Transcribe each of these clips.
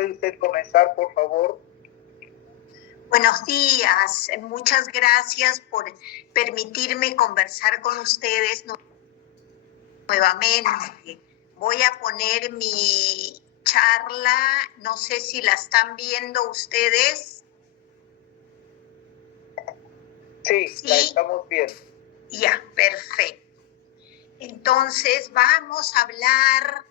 ¿Puede usted comenzar, por favor? Buenos días, muchas gracias por permitirme conversar con ustedes nuevamente. Voy a poner mi charla, no sé si la están viendo ustedes. Sí, la estamos viendo. Ya, perfecto. Entonces vamos a hablar.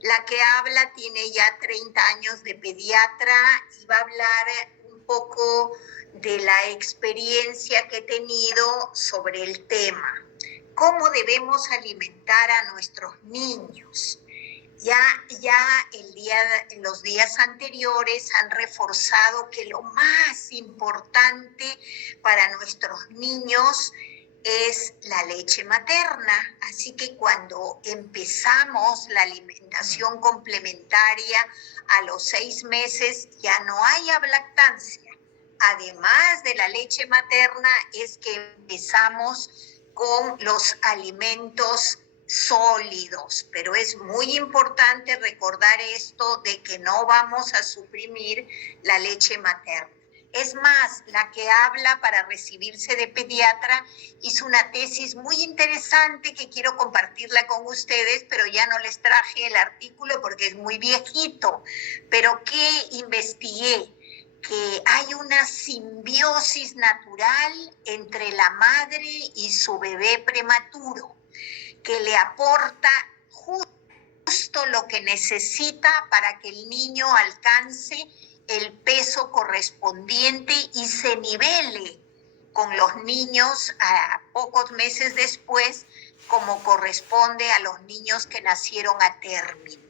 La que habla tiene ya 30 años de pediatra y va a hablar un poco de la experiencia que he tenido sobre el tema. ¿Cómo debemos alimentar a nuestros niños? Ya los días anteriores han reforzado que lo más importante para nuestros niños es la leche materna. Así que cuando empezamos la alimentación complementaria a los 6 meses, ya no hay lactancia. Además de la leche materna, es que empezamos con los alimentos sólidos, pero es muy importante recordar esto de que no vamos a suprimir la leche materna. Es más, la que habla para recibirse de pediatra hizo una tesis muy interesante que quiero compartirla con ustedes, pero ya no les traje el artículo porque es muy viejito. Pero ¿qué investigué? Que hay una simbiosis natural entre la madre y su bebé prematuro, que le aporta justo lo que necesita para que el niño alcance el peso correspondiente y se nivele con los niños a pocos meses después, como corresponde a los niños que nacieron a término.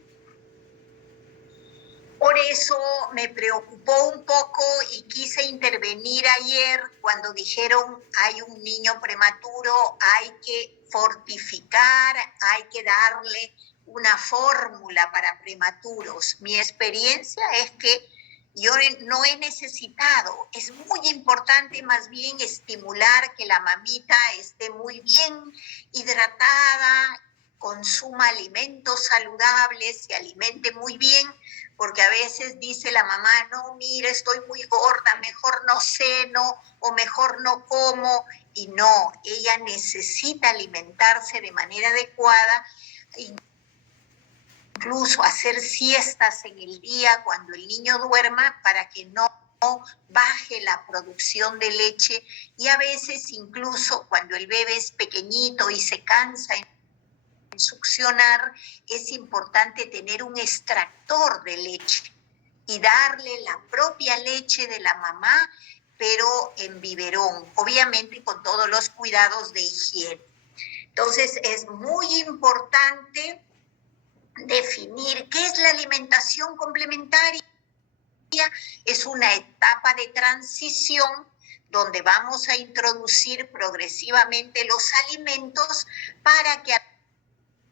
Por eso me preocupó un poco y quise intervenir ayer cuando dijeron hay un niño prematuro, hay que fortificar, hay que darle una fórmula para prematuros. Mi experiencia es que yo no he necesitado. Es muy importante más bien estimular que la mamita esté muy bien hidratada, consuma alimentos saludables, se alimente muy bien, porque a veces dice la mamá, no, mira, estoy muy gorda, mejor no ceno o mejor no como. Y no, ella necesita alimentarse de manera adecuada, incluso hacer siestas en el día cuando el niño duerma para que no baje la producción de leche, y a veces incluso cuando el bebé es pequeñito y se cansa en succionar, es importante tener un extractor de leche y darle la propia leche de la mamá, pero en biberón, obviamente con todos los cuidados de higiene. Entonces es muy importante definir qué es la alimentación complementaria. Es una etapa de transición donde vamos a introducir progresivamente los alimentos para que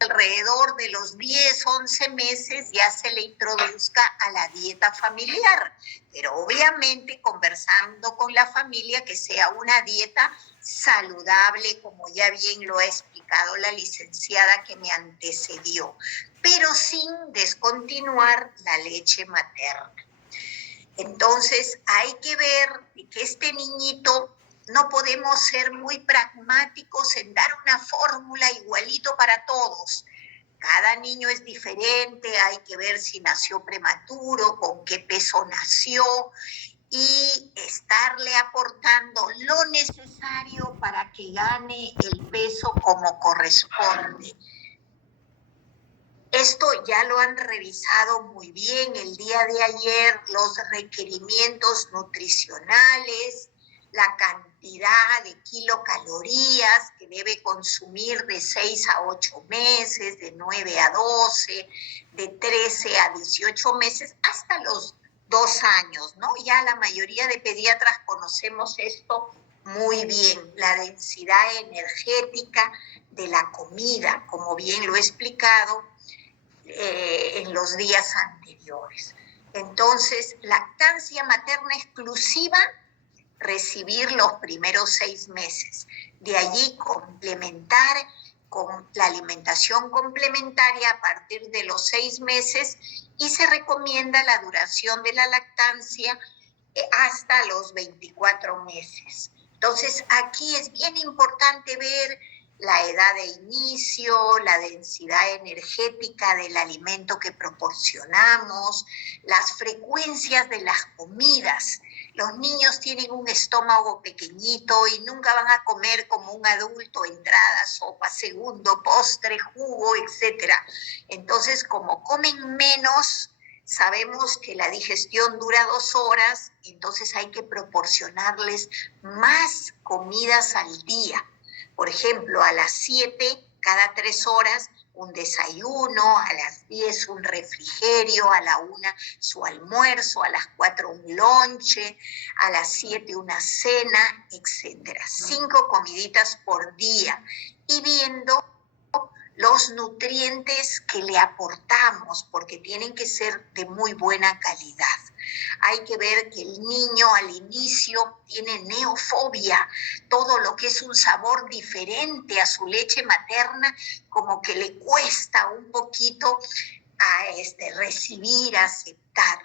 alrededor de los 10, 11 meses ya se le introduzca a la dieta familiar, pero obviamente conversando con la familia que sea una dieta saludable, como ya bien lo ha explicado la licenciada que me antecedió, pero sin descontinuar la leche materna. Entonces hay que ver que este niñito, no podemos ser muy pragmáticos en dar una fórmula igualito para todos. Cada niño es diferente, hay que ver si nació prematuro, con qué peso nació, y estarle aportando lo necesario para que gane el peso como corresponde. Esto ya lo han revisado muy bien el día de ayer, los requerimientos nutricionales, la cantidad de kilocalorías que debe consumir de 6 a 8 meses, de 9 a 12, de 13 a 18 meses, hasta los 2 años, ¿no? Ya la mayoría de pediatras conocemos esto muy bien, la densidad energética de la comida, como bien lo he explicado en los días anteriores. Entonces, lactancia materna exclusiva, recibir los primeros 6 meses. De allí complementar con la alimentación complementaria a partir de los 6 meses y se recomienda la duración de la lactancia hasta los 24 meses. Entonces, aquí es bien importante ver la edad de inicio, la densidad energética del alimento que proporcionamos, las frecuencias de las comidas. Los niños tienen un estómago pequeñito y nunca van a comer como un adulto, entrada, sopa, segundo, postre, jugo, etc. Entonces, como comen menos, sabemos que la digestión dura 2 horas, entonces hay que proporcionarles más comidas al día. Por ejemplo, a las 7, cada 3 horas, un desayuno, a las 10 un refrigerio, a la 1 su almuerzo, a las 4 un lonche, a las 7 una cena, etc. 5 comiditas por día y viendo los nutrientes que le aportamos, porque tienen que ser de muy buena calidad. Hay que ver que el niño al inicio tiene neofobia, todo lo que es un sabor diferente a su leche materna, como que le cuesta un poquito recibir, aceptar,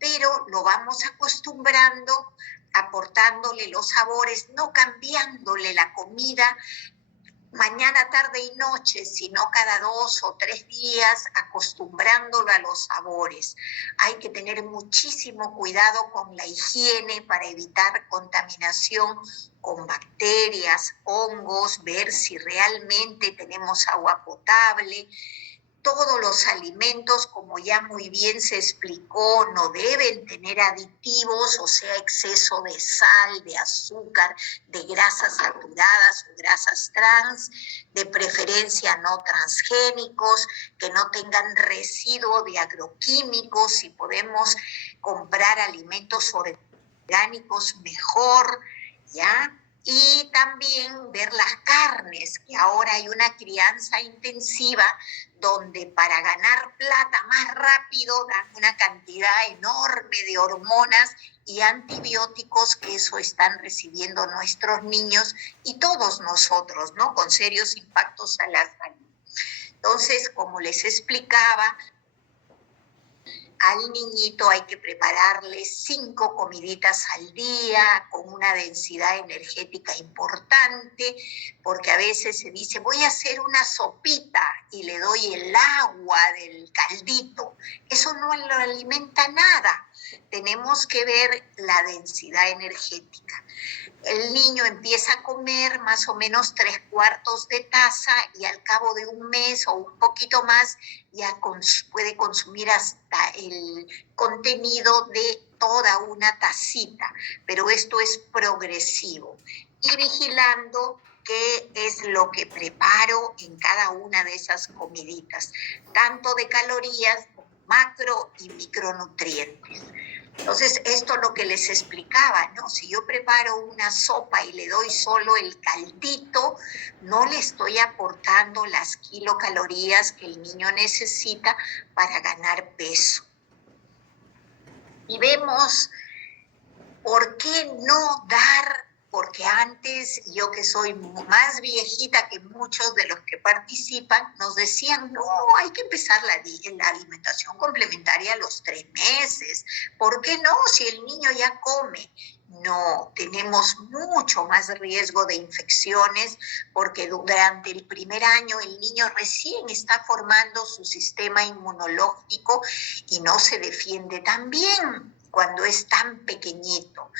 pero lo vamos acostumbrando, aportándole los sabores, no cambiándole la comida mañana, tarde y noche, sino cada 2 o 3 días, acostumbrándolo a los sabores. Hay que tener muchísimo cuidado con la higiene para evitar contaminación con bacterias, hongos, ver si realmente tenemos agua potable. Todos los alimentos, como ya muy bien se explicó, no deben tener aditivos, o sea, exceso de sal, de azúcar, de grasas saturadas o grasas trans, de preferencia no transgénicos, que no tengan residuo de agroquímicos. Si podemos comprar alimentos orgánicos, mejor, ¿ya? Y también ver las carnes, que ahora hay una crianza intensiva donde para ganar plata más rápido dan una cantidad enorme de hormonas y antibióticos, que eso están recibiendo nuestros niños y todos nosotros, ¿no? Con serios impactos a la salud. Entonces, como les explicaba, al niñito hay que prepararle 5 comiditas al día con una densidad energética importante, porque a veces se dice, voy a hacer una sopita y le doy el agua del caldito. Eso no lo alimenta nada. Tenemos que ver la densidad energética. El niño empieza a comer más o menos 3/4 de taza y al cabo de un mes o un poquito más ya puede consumir hasta el contenido de toda una tacita, pero esto es progresivo. Y vigilando qué es lo que preparo en cada una de esas comiditas, tanto de calorías, macro y micronutrientes. Entonces, esto es lo que les explicaba, ¿no? Si yo preparo una sopa y le doy solo el caldito, no le estoy aportando las kilocalorías que el niño necesita para ganar peso. Y vemos por qué no dar, porque antes, yo que soy más viejita que muchos de los que participan, nos decían, no, hay que empezar la alimentación complementaria a los 3 meses. ¿Por qué no? Si el niño ya come. No, tenemos mucho más riesgo de infecciones porque durante el primer año el niño recién está formando su sistema inmunológico y no se defiende tan bien cuando es tan pequeñito.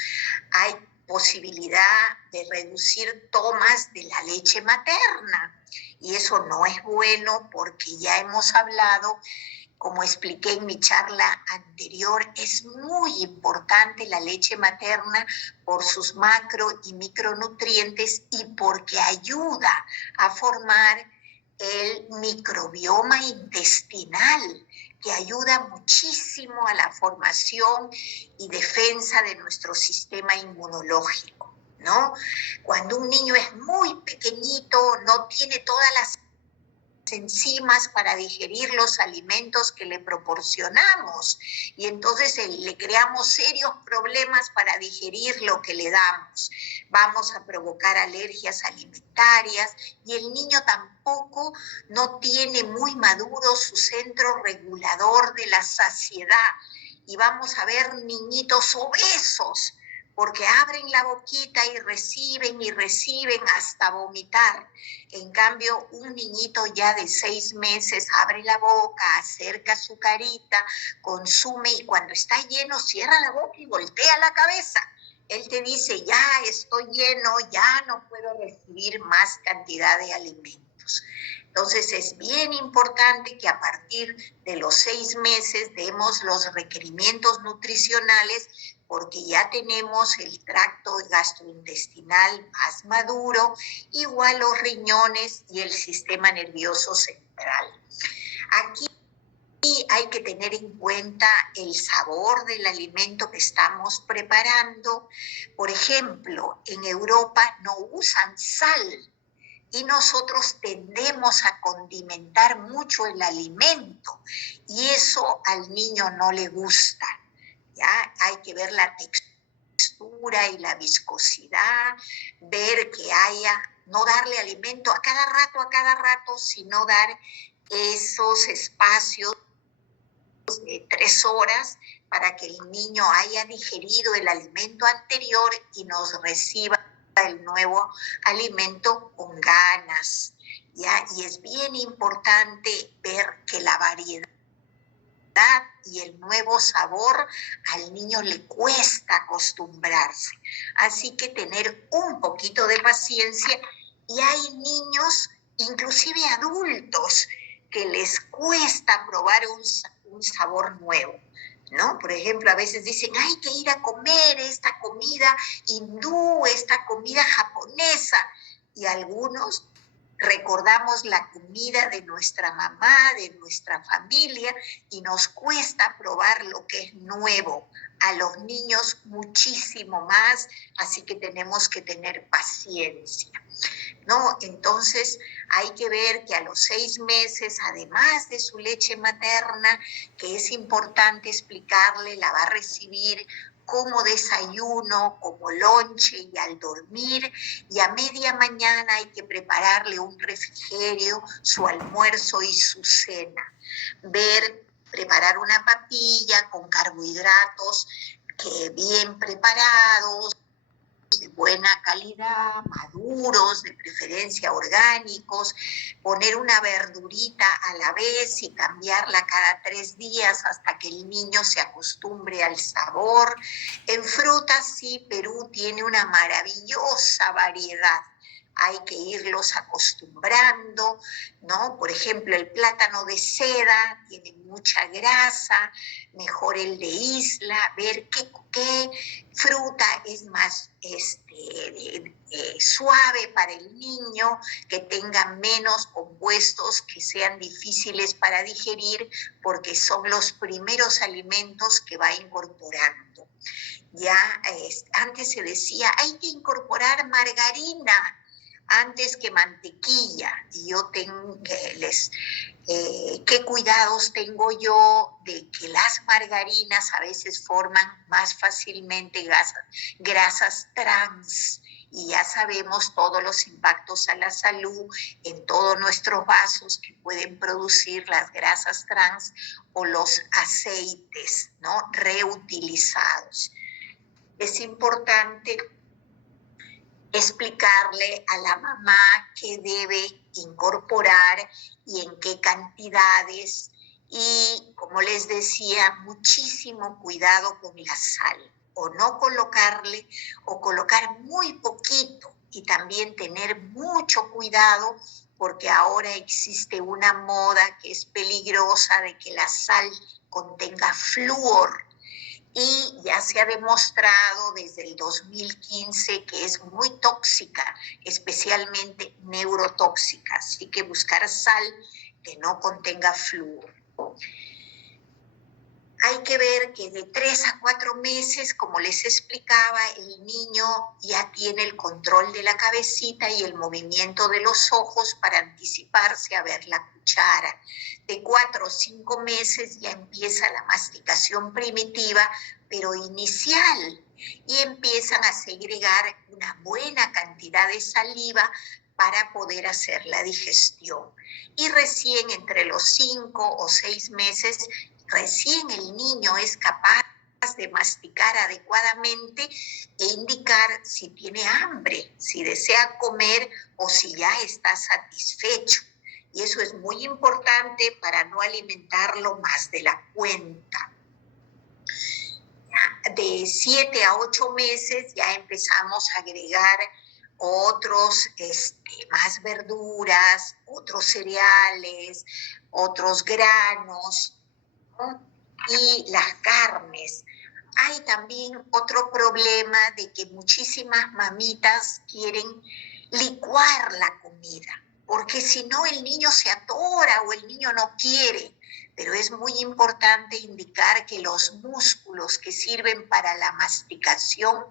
Hay posibilidad de reducir tomas de la leche materna y eso no es bueno porque ya hemos hablado, como expliqué en mi charla anterior, es muy importante la leche materna por sus macro y micronutrientes y porque ayuda a formar el microbioma intestinal, que ayuda muchísimo a la formación y defensa de nuestro sistema inmunológico, ¿no? Cuando un niño es muy pequeñito, no tiene todas las enzimas para digerir los alimentos que le proporcionamos y entonces le creamos serios problemas para digerir lo que le damos. Vamos a provocar alergias alimentarias y el niño tampoco no tiene muy maduro su centro regulador de la saciedad y vamos a ver niñitos obesos porque abren la boquita y reciben hasta vomitar. En cambio, un niñito ya de 6 meses abre la boca, acerca su carita, consume y cuando está lleno cierra la boca y voltea la cabeza. Él te dice, ya estoy lleno, ya no puedo recibir más cantidad de alimentos. Entonces es bien importante que a partir de los 6 meses demos los requerimientos nutricionales porque ya tenemos el tracto gastrointestinal más maduro, igual los riñones y el sistema nervioso central. Aquí hay que tener en cuenta el sabor del alimento que estamos preparando. Por ejemplo, en Europa no usan sal y nosotros tendemos a condimentar mucho el alimento y eso al niño no le gusta. ¿Ya? Hay que ver la textura y la viscosidad, ver que no darle alimento a cada rato, sino dar esos espacios de 3 horas para que el niño haya digerido el alimento anterior y nos reciba el nuevo alimento con ganas. ¿Ya? Y es bien importante ver que la variedad y el nuevo sabor al niño le cuesta acostumbrarse. Así que tener un poquito de paciencia y hay niños, inclusive adultos, que les cuesta probar un sabor nuevo, ¿no? Por ejemplo, a veces dicen, hay que ir a comer esta comida hindú, esta comida japonesa, y algunos recordamos la comida de nuestra mamá, de nuestra familia, y nos cuesta probar lo que es nuevo. A los niños muchísimo más, así que tenemos que tener paciencia, ¿no? Entonces hay que ver que a los 6 meses, además de su leche materna, que es importante explicarle, la va a recibir como desayuno, como lonche y al dormir, y a media mañana hay que prepararle un refrigerio, su almuerzo y su cena. Preparar una papilla con carbohidratos que bien preparados, de buena calidad, maduros, de preferencia orgánicos, poner una verdurita a la vez y cambiarla cada 3 días hasta que el niño se acostumbre al sabor. En frutas, sí, Perú tiene una maravillosa variedad. Hay que irlos acostumbrando, ¿no? Por ejemplo, el plátano de seda tiene mucha grasa, mejor el de isla, ver qué fruta es más suave para el niño, que tenga menos compuestos que sean difíciles para digerir, porque son los primeros alimentos que va incorporando. Ya antes se decía, hay que incorporar margarina antes que mantequilla, y yo qué cuidados tengo yo de que las margarinas a veces forman más fácilmente grasas trans, y ya sabemos todos los impactos a la salud en todos nuestros vasos que pueden producir las grasas trans o los aceites, ¿no? Reutilizados. Es importante explicarle a la mamá qué debe incorporar y en qué cantidades. Y, como les decía, muchísimo cuidado con la sal, o no colocarle, o colocar muy poquito, y también tener mucho cuidado porque ahora existe una moda que es peligrosa de que la sal contenga flúor. Y ya se ha demostrado desde el 2015 que es muy tóxica, especialmente neurotóxica. Así que buscar sal que no contenga flúor. Hay que ver que de 3 a 4 meses, como les explicaba, el niño ya tiene el control de la cabecita y el movimiento de los ojos para anticiparse a ver la cuchara. De 4 o 5 meses ya empieza la masticación primitiva, pero inicial, y empiezan a segregar una buena cantidad de saliva para poder hacer la digestión. Y recién entre los 5 o 6 meses, recién el niño es capaz de masticar adecuadamente e indicar si tiene hambre, si desea comer o si ya está satisfecho. Y eso es muy importante para no alimentarlo más de la cuenta. De 7 a 8 meses ya empezamos a agregar otros, más verduras, otros cereales, otros granos, ¿no? Y las carnes. Hay también otro problema de que muchísimas mamitas quieren licuar la comida, porque si no el niño se atora o el niño no quiere. Pero es muy importante indicar que los músculos que sirven para la masticación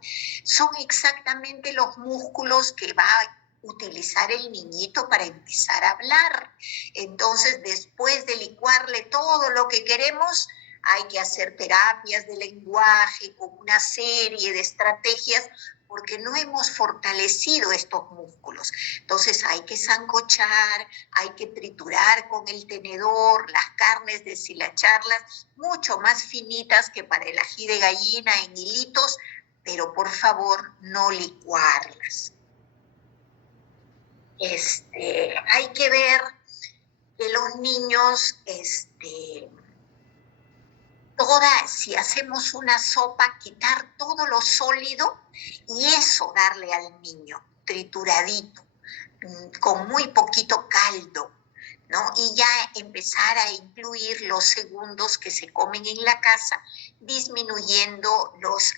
son exactamente los músculos que va a utilizar el niñito para empezar a hablar. Entonces, después de licuarle todo lo que queremos, hay que hacer terapias de lenguaje con una serie de estrategias porque no hemos fortalecido estos músculos. Entonces hay que sancochar, hay que triturar con el tenedor, las carnes deshilacharlas, mucho más finitas que para el ají de gallina en hilitos, pero por favor no licuarlas. Hay que ver que los niños, si hacemos una sopa, quitar todo lo sólido y eso darle al niño, trituradito, con muy poquito caldo, ¿no? Y ya empezar a incluir los segundos que se comen en la casa, disminuyendo los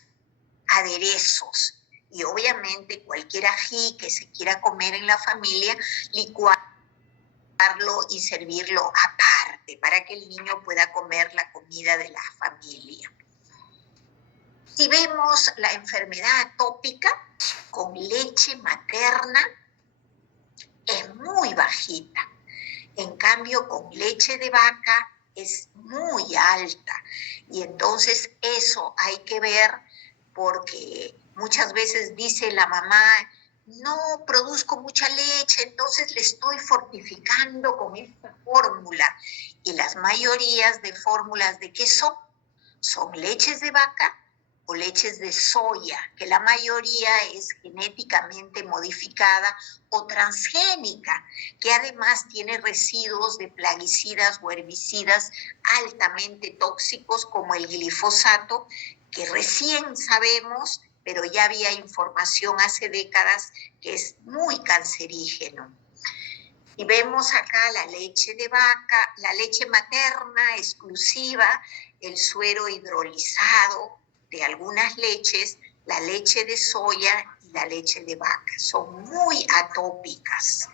aderezos. Y obviamente cualquier ají que se quiera comer en la familia, licuarlo y servirlo aparte para que el niño pueda comer la comida de la familia. Si vemos la enfermedad atópica con leche materna, es muy bajita. En cambio, con leche de vaca es muy alta. Y entonces eso hay que ver porque muchas veces dice la mamá, no produzco mucha leche, entonces le estoy fortificando con esta fórmula. Y las mayorías de fórmulas de queso son leches de vaca o leches de soya, que la mayoría es genéticamente modificada o transgénica, que además tiene residuos de plaguicidas o herbicidas altamente tóxicos como el glifosato, que recién sabemos, pero ya había información hace décadas que es muy cancerígeno. Y vemos acá la leche de vaca, la leche materna exclusiva, el suero hidrolizado de algunas leches, la leche de soya y la leche de vaca. Son muy atópicas.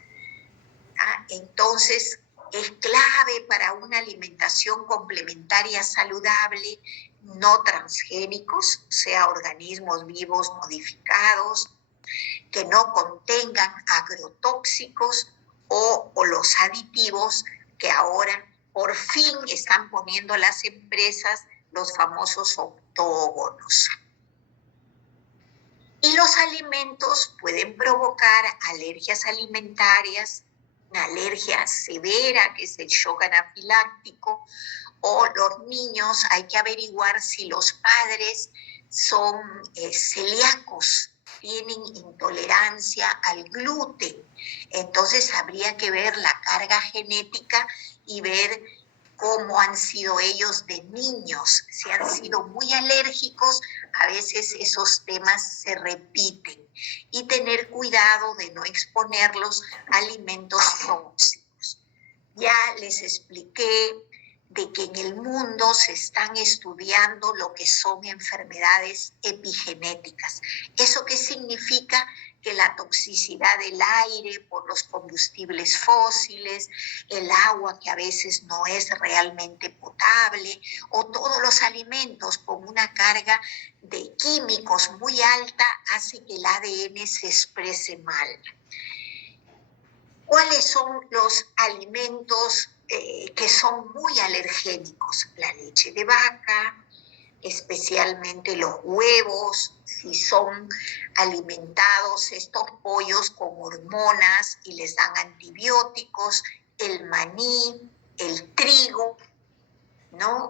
Entonces, es clave para una alimentación complementaria saludable, no transgénicos, o sea, organismos vivos modificados, que no contengan agrotóxicos o los aditivos que ahora por fin están poniendo las empresas, los famosos octógonos. Y los alimentos pueden provocar alergias alimentarias, una alergia severa que es el shock anafiláctico, o los niños hay que averiguar si los padres son celíacos, tienen intolerancia al gluten. Entonces habría que ver la carga genética y ver cómo han sido ellos de niños. Si han sido muy alérgicos, a veces esos temas se repiten. Y tener cuidado de no exponerlos a alimentos tóxicos. Ya les expliqué de que en el mundo se están estudiando lo que son enfermedades epigenéticas. ¿Eso qué significa? que la toxicidad del aire por los combustibles fósiles, el agua que a veces no es realmente potable, o todos los alimentos con una carga de químicos muy alta hace que el ADN se exprese mal. ¿Cuáles son los alimentos que son muy alergénicos? La leche de vaca, especialmente los huevos, si son alimentados estos pollos con hormonas y les dan antibióticos, el maní, el trigo, ¿no?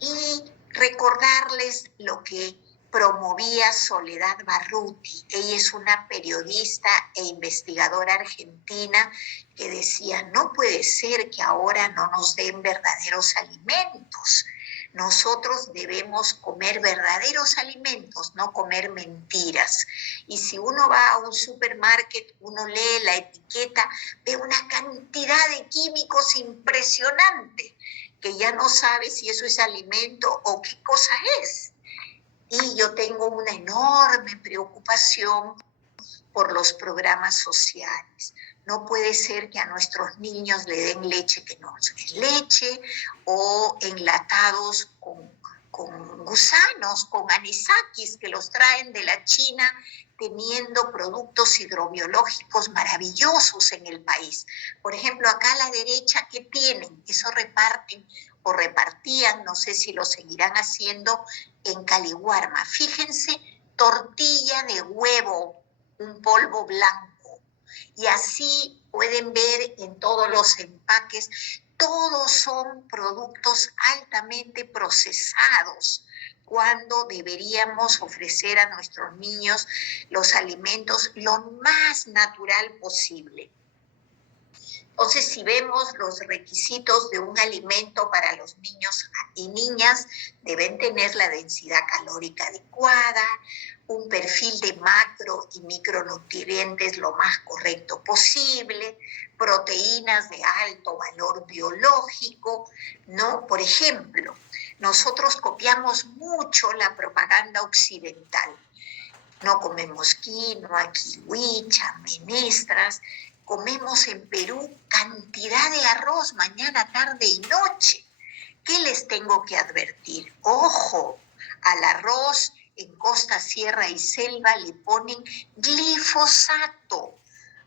Y recordarles lo que promovía Soledad Barruti. Ella es una periodista e investigadora argentina que decía, no puede ser que ahora no nos den verdaderos alimentos. Nosotros debemos comer verdaderos alimentos, no comer mentiras. Y si uno va a un supermarket, uno lee la etiqueta, ve una cantidad de químicos impresionante, que ya no sabe si eso es alimento o qué cosa es. Y yo tengo una enorme preocupación por los programas sociales. No puede ser que a nuestros niños le den leche que no es leche, o enlatados con gusanos, con anisakis que los traen de la China, teniendo productos hidrobiológicos maravillosos en el país. Por ejemplo, acá a la derecha, ¿qué tienen? Eso reparten o repartían, no sé si lo seguirán haciendo, en Caliwarma. Fíjense, tortilla de huevo, un polvo blanco. Y así pueden ver en todos los empaques, todos son productos altamente procesados, cuando deberíamos ofrecer a nuestros niños los alimentos lo más natural posible. Entonces, si vemos los requisitos de un alimento para los niños y niñas, deben tener la densidad calórica adecuada, un perfil de macro y micronutrientes lo más correcto posible, proteínas de alto valor biológico, ¿no? Por ejemplo, nosotros copiamos mucho la propaganda occidental. No comemos quinoa, kiwicha, menestras. Comemos en Perú cantidad de arroz mañana, tarde y noche. ¿Qué les tengo que advertir? Ojo, al arroz en costa, sierra y selva le ponen glifosato,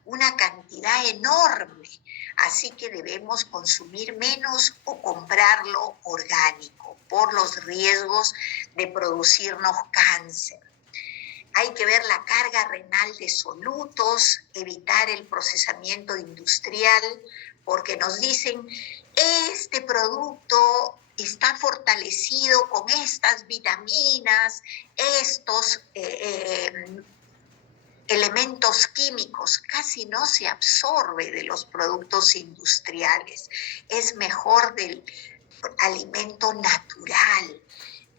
una cantidad enorme. Así que debemos consumir menos o comprarlo orgánico por los riesgos de producirnos cáncer. Hay que ver la carga renal de solutos, evitar el procesamiento industrial, porque nos dicen, este producto está fortalecido con estas vitaminas, estos elementos químicos. Casi no se absorbe de los productos industriales. Es mejor del alimento natural,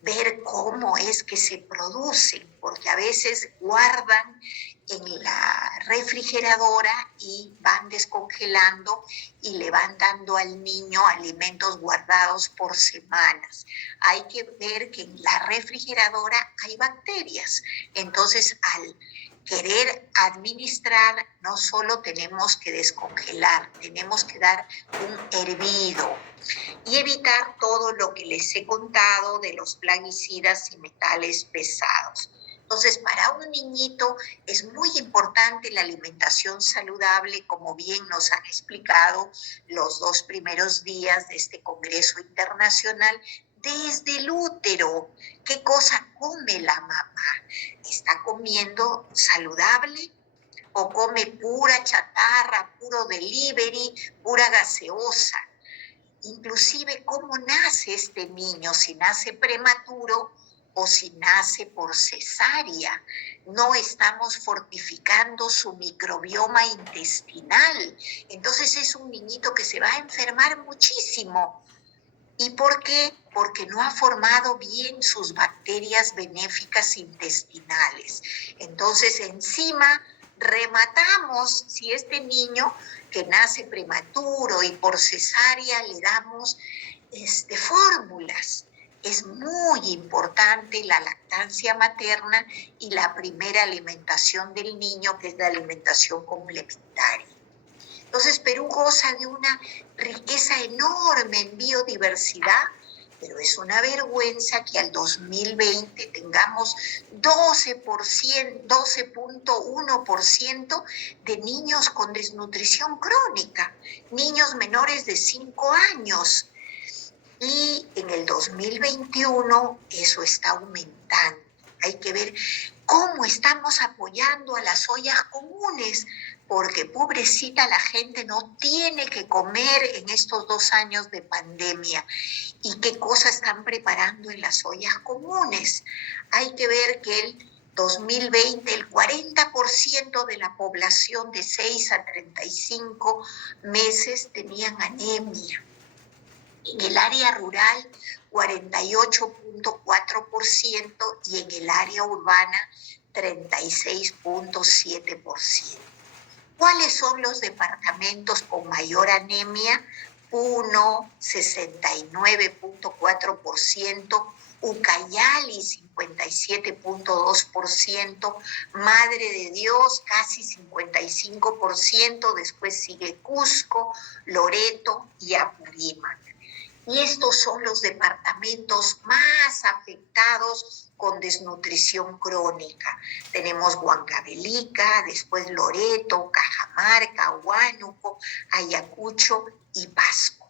ver cómo es que se producen, porque a veces guardan en la refrigeradora y van descongelando y le van dando al niño alimentos guardados por semanas. Hay que ver que en la refrigeradora hay bacterias. Entonces, al querer administrar, no solo tenemos que descongelar, tenemos que dar un hervido y evitar todo lo que les he contado de los plaguicidas y metales pesados. Entonces, para un niñito es muy importante la alimentación saludable, como bien nos han explicado los 2 primeros días de este Congreso Internacional, desde el útero. ¿Qué cosa come la mamá? ¿Está comiendo saludable o come pura chatarra, puro delivery, pura gaseosa? Inclusive cómo nace este niño, si nace prematuro o si nace por cesárea. No estamos fortificando su microbioma intestinal. Entonces es un niñito que se va a enfermar muchísimo. ¿Y por qué? Porque no ha formado bien sus bacterias benéficas intestinales. Entonces encima rematamos, si este niño que nace prematuro y por cesárea le damos fórmulas es muy importante la lactancia materna y la primera alimentación del niño, que es la alimentación complementaria. Entonces, Perú goza de una riqueza enorme en biodiversidad, pero es una vergüenza que al 2020 tengamos 12.1% de niños con desnutrición crónica, niños menores de 5 años. Y en el 2021 eso está aumentando. Hay que ver cómo estamos apoyando a las ollas comunes, porque pobrecita la gente no tiene que comer en estos 2 años de pandemia. ¿Y qué cosas están preparando en las ollas comunes? Hay que ver que el 2020 el 40% de la población de 6 a 35 meses tenían anemia. En el área rural, 48.4% y en el área urbana, 36.7%. ¿Cuáles son los departamentos con mayor anemia? Puno, 69.4%, Ucayali, 57.2%, Madre de Dios, casi 55%, después sigue Cusco, Loreto y Apurímac. Y estos son los departamentos más afectados con desnutrición crónica. Tenemos Huancavelica, después Loreto, Cajamarca, Huánuco, Ayacucho y Pasco.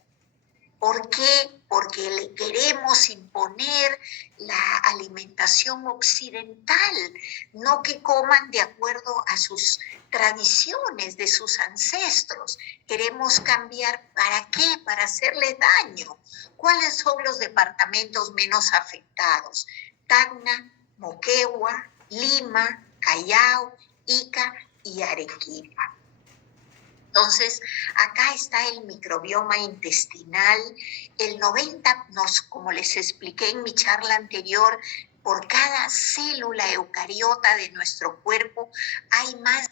¿Por qué? Porque le queremos imponer la alimentación occidental, no que coman de acuerdo a sus tradiciones de sus ancestros. Queremos cambiar, ¿para qué? Para hacerle daño. ¿Cuáles son los departamentos menos afectados? Tacna, Moquegua, Lima, Callao, Ica y Arequipa. Entonces, acá está el microbioma intestinal. El 90, como les expliqué en mi charla anterior, por cada célula eucariota de nuestro cuerpo hay más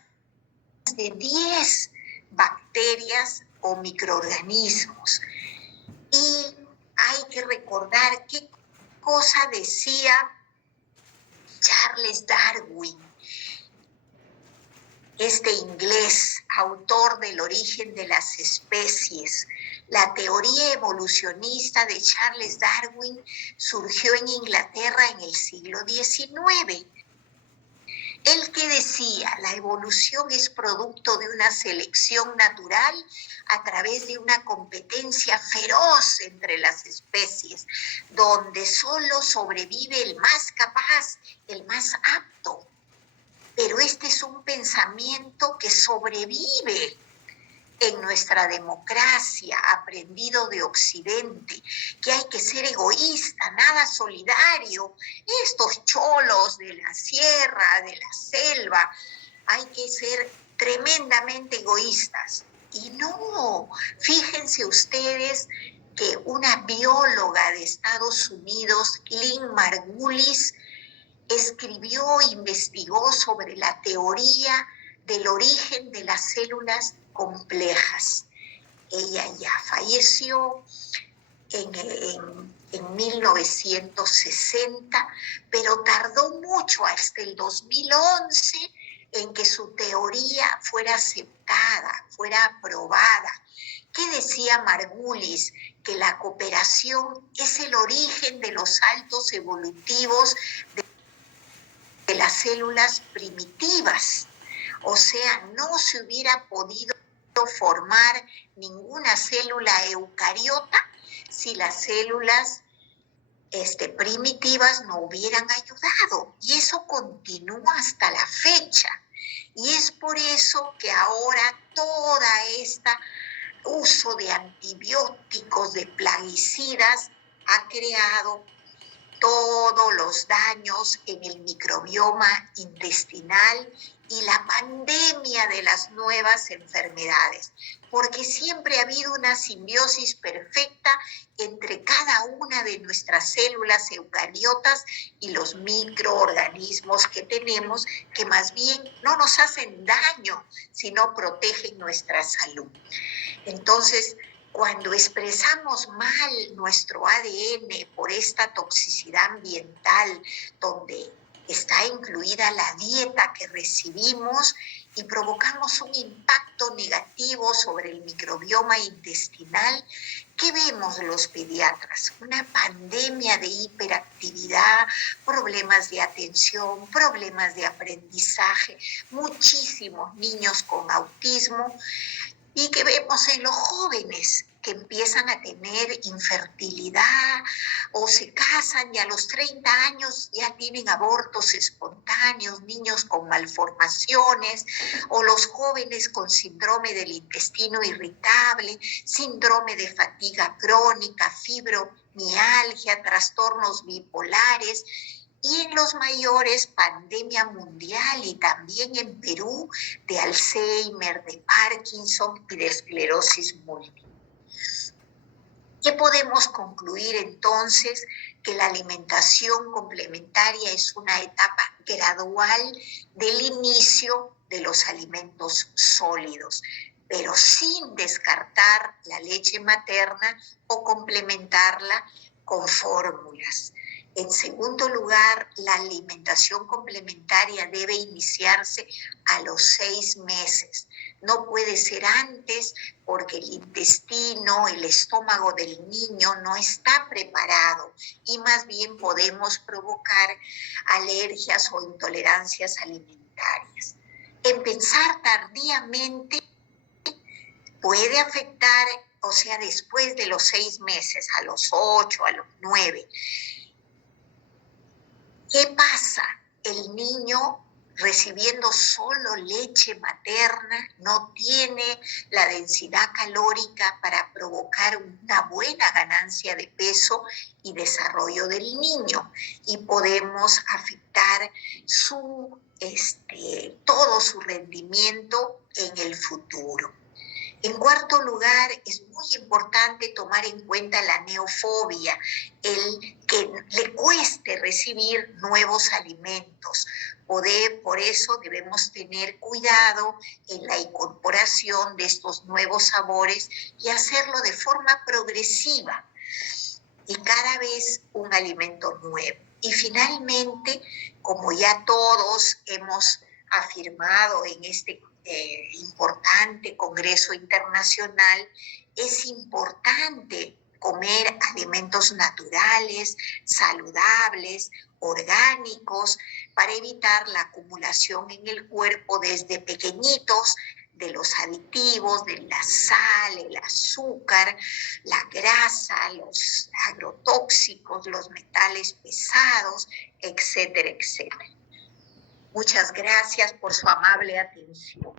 de 10 bacterias o microorganismos. Y hay que recordar qué cosa decía Charles Darwin, este inglés, autor del origen de las especies. La teoría evolucionista de Charles Darwin surgió en Inglaterra en el siglo XIX. El que decía, la evolución es producto de una selección natural a través de una competencia feroz entre las especies, donde solo sobrevive el más capaz, el más apto. Pero este es un pensamiento que sobrevive en nuestra democracia, aprendido de Occidente, que hay que ser egoísta, nada solidario. Estos cholos de la sierra, de la selva, hay que ser tremendamente egoístas. Y no, fíjense ustedes que una bióloga de Estados Unidos, Lynn Margulis, escribió, investigó sobre la teoría del origen de las células complejas. Ella ya falleció en 1960, pero tardó mucho hasta el 2011 en que su teoría fuera aceptada, fuera aprobada. ¿Qué decía Margulis? Que la cooperación es el origen de los saltos evolutivos de las células primitivas. O sea, no se hubiera podido formar ninguna célula eucariota si las células primitivas no hubieran ayudado. Y eso continúa hasta la fecha. Y es por eso que ahora toda esta uso de antibióticos, de plaguicidas, ha creado todos los daños en el microbioma intestinal y la pandemia de las nuevas enfermedades, porque siempre ha habido una simbiosis perfecta entre cada una de nuestras células eucariotas y los microorganismos que tenemos, que más bien no nos hacen daño, sino protegen nuestra salud. Entonces, cuando expresamos mal nuestro ADN por esta toxicidad ambiental, donde está incluida la dieta que recibimos y provocamos un impacto negativo sobre el microbioma intestinal, ¿qué vemos los pediatras? Una pandemia de hiperactividad, problemas de atención, problemas de aprendizaje, muchísimos niños con autismo, y que vemos en los jóvenes que empiezan a tener infertilidad o se casan y a los 30 años ya tienen abortos espontáneos, niños con malformaciones, o los jóvenes con síndrome del intestino irritable, síndrome de fatiga crónica, fibromialgia, trastornos bipolares. Y en los mayores, pandemia mundial y también en Perú de Alzheimer, de Parkinson y de esclerosis múltiple. ¿Qué podemos concluir entonces? Que la alimentación complementaria es una etapa gradual del inicio de los alimentos sólidos, pero sin descartar la leche materna o complementarla con fórmulas. En segundo lugar, la alimentación complementaria debe iniciarse a los 6 meses. No puede ser antes porque el intestino, el estómago del niño no está preparado y más bien podemos provocar alergias o intolerancias alimentarias. Empezar tardíamente puede afectar, o sea, después de los 6 meses, a los 8, a los 9. ¿Qué pasa? El niño recibiendo solo leche materna no tiene la densidad calórica para provocar una buena ganancia de peso y desarrollo del niño, y podemos afectar todo su rendimiento en el futuro. En cuarto lugar, es muy importante tomar en cuenta la neofobia, el que le cueste recibir nuevos alimentos. Por eso debemos tener cuidado en la incorporación de estos nuevos sabores y hacerlo de forma progresiva y cada vez un alimento nuevo. Y finalmente, como ya todos hemos afirmado en este importante Congreso Internacional, es importante comer alimentos naturales, saludables, orgánicos, para evitar la acumulación en el cuerpo desde pequeñitos de los aditivos, de la sal, el azúcar, la grasa, los agrotóxicos, los metales pesados, etcétera, etcétera. Muchas gracias por su amable atención.